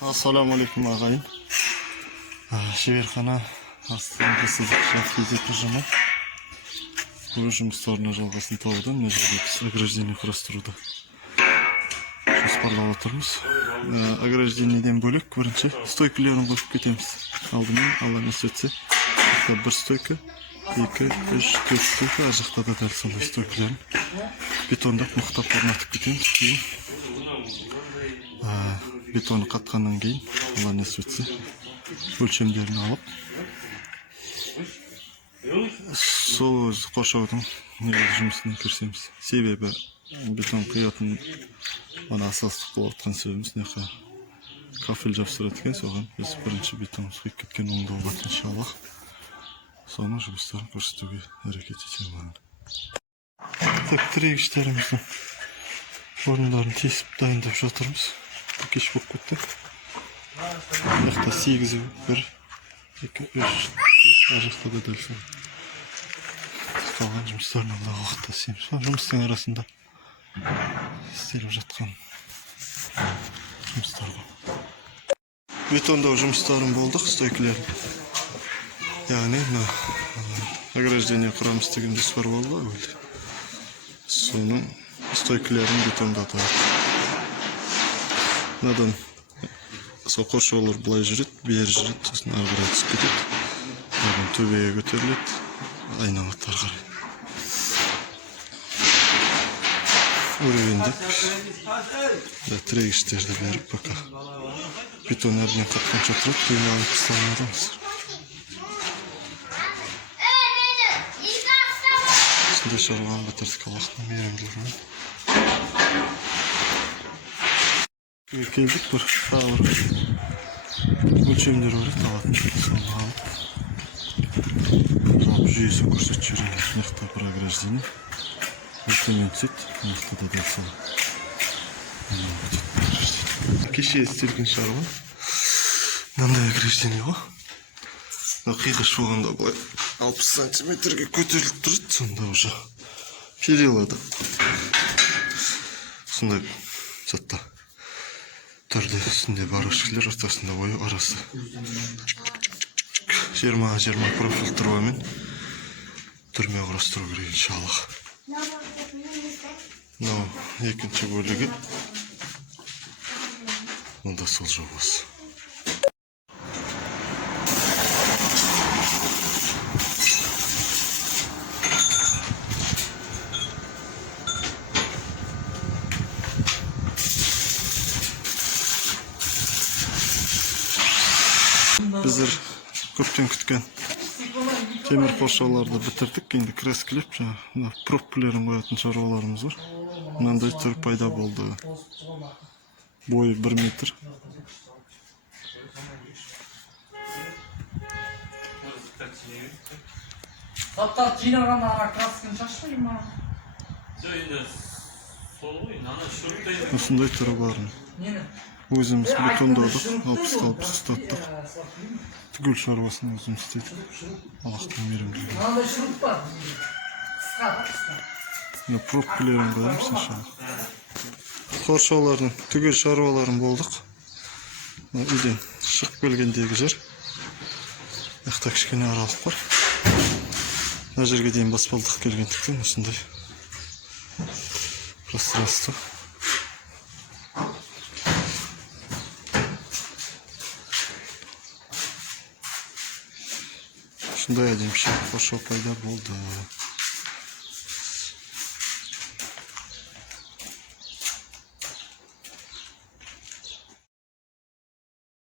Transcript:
Assalamu alaikum ağayın. Şehirxana aslında sızıkşak fizik rejimi. Bu жұмыстарына жалғасын табудан мына жерде біз ограждение құрастыруда жоспарлап отырмыз. Ограждениеден бөлек бірінші стойкаларын қосып кетеміз. Алдымен алла нәсіп етсе бір стойка, 2, 3, 4 стойка, ар жақта да дәл солай стойкаларын бетондап мықтап орнатып кетеміз. Кейін бетоны қатқаннан кейін алла нәсіп етсе өлшемдерін алып сол қоршаудың негізгі жұмысына кірісеміз. Себебі бетон құятын ана асастық болып жатқан себебіміз мына кафель жапсырады екен, соған біз бірінші бетон құйып кеткен оңды болатын иншаллах. Соның жұмыстарын көрсетуге әрекет етемін. Тірегіштеріміздің орындарын тесіп дайындап жатырмыз. Кеш болып кетті. Мына 8, 1, 2, 3, ар жақта да дәл сол. Қалған жұмыстарын алдағы уақытта істейміз. Жұмыстың арасында істеліп жатқан жұмыстар бар. Бетондау жұмыстарын болдық, стойкілерін. Яғни ограждение құрамыз деген жоспар болды ғой. Соның стойкілерін бетондатады. Мынадан сол қоршаулар былай жүреді, бері жүреді, сосын ары қарай түсіп кетеді. Одан төбеге көтеріледі, айналаттар қарай. Өревендеп, тірегіштерді беріп, пока бетон әрден қатқанша тұрады, көне алып ұсталмадамыз. Осындай шаруаны бітірдік, Аллахтың мейірімділігімен. Келдік бір тағы өлшемдер бар еді, алатын соны алып жалпы жүйесін көрсетіп жібереміз. Мықты бір ограждение өлшеммен түседі, мықты да дәл солай. Кеше істелген шаруа мынандай ограждение ғой. Қиғаш болғанда былай 60 сантиметрге көтеріліп тұрады, сонда уже перилада сондай затта түрде үстінде барашкілер ортасында ойы арасы 20 профиль тұрғамен түрме құрастыру керек иншаллах. Екінші бөлігі онда сол жобасы. Біздер көптен күткен темір қоршауларды бітірдік. Енді крескілеп, проппілерін қоятын шаруаларымыз бар. Мынандай түр пайда болды. Бойы 1 метр. Заттар жинағанда красканы шашпай ма? Осындай түрі бар. Өзіміз бетондадық, 60 ұстаттық. Түгел шаруасын өзіміз істедік. Аллахтың мейірімділігі. Мынандай шуруп бар. Проппілерін қоямыз иншаллах. Қоршаулардың түгел шаруаларын болдық. Үйден шығып келгендегі жер. Яқта кішкене аралық бар. Мына жерге дейін баспалдық келгендіктен осындай пространство. Осындай әдемі қоршау пайда болды.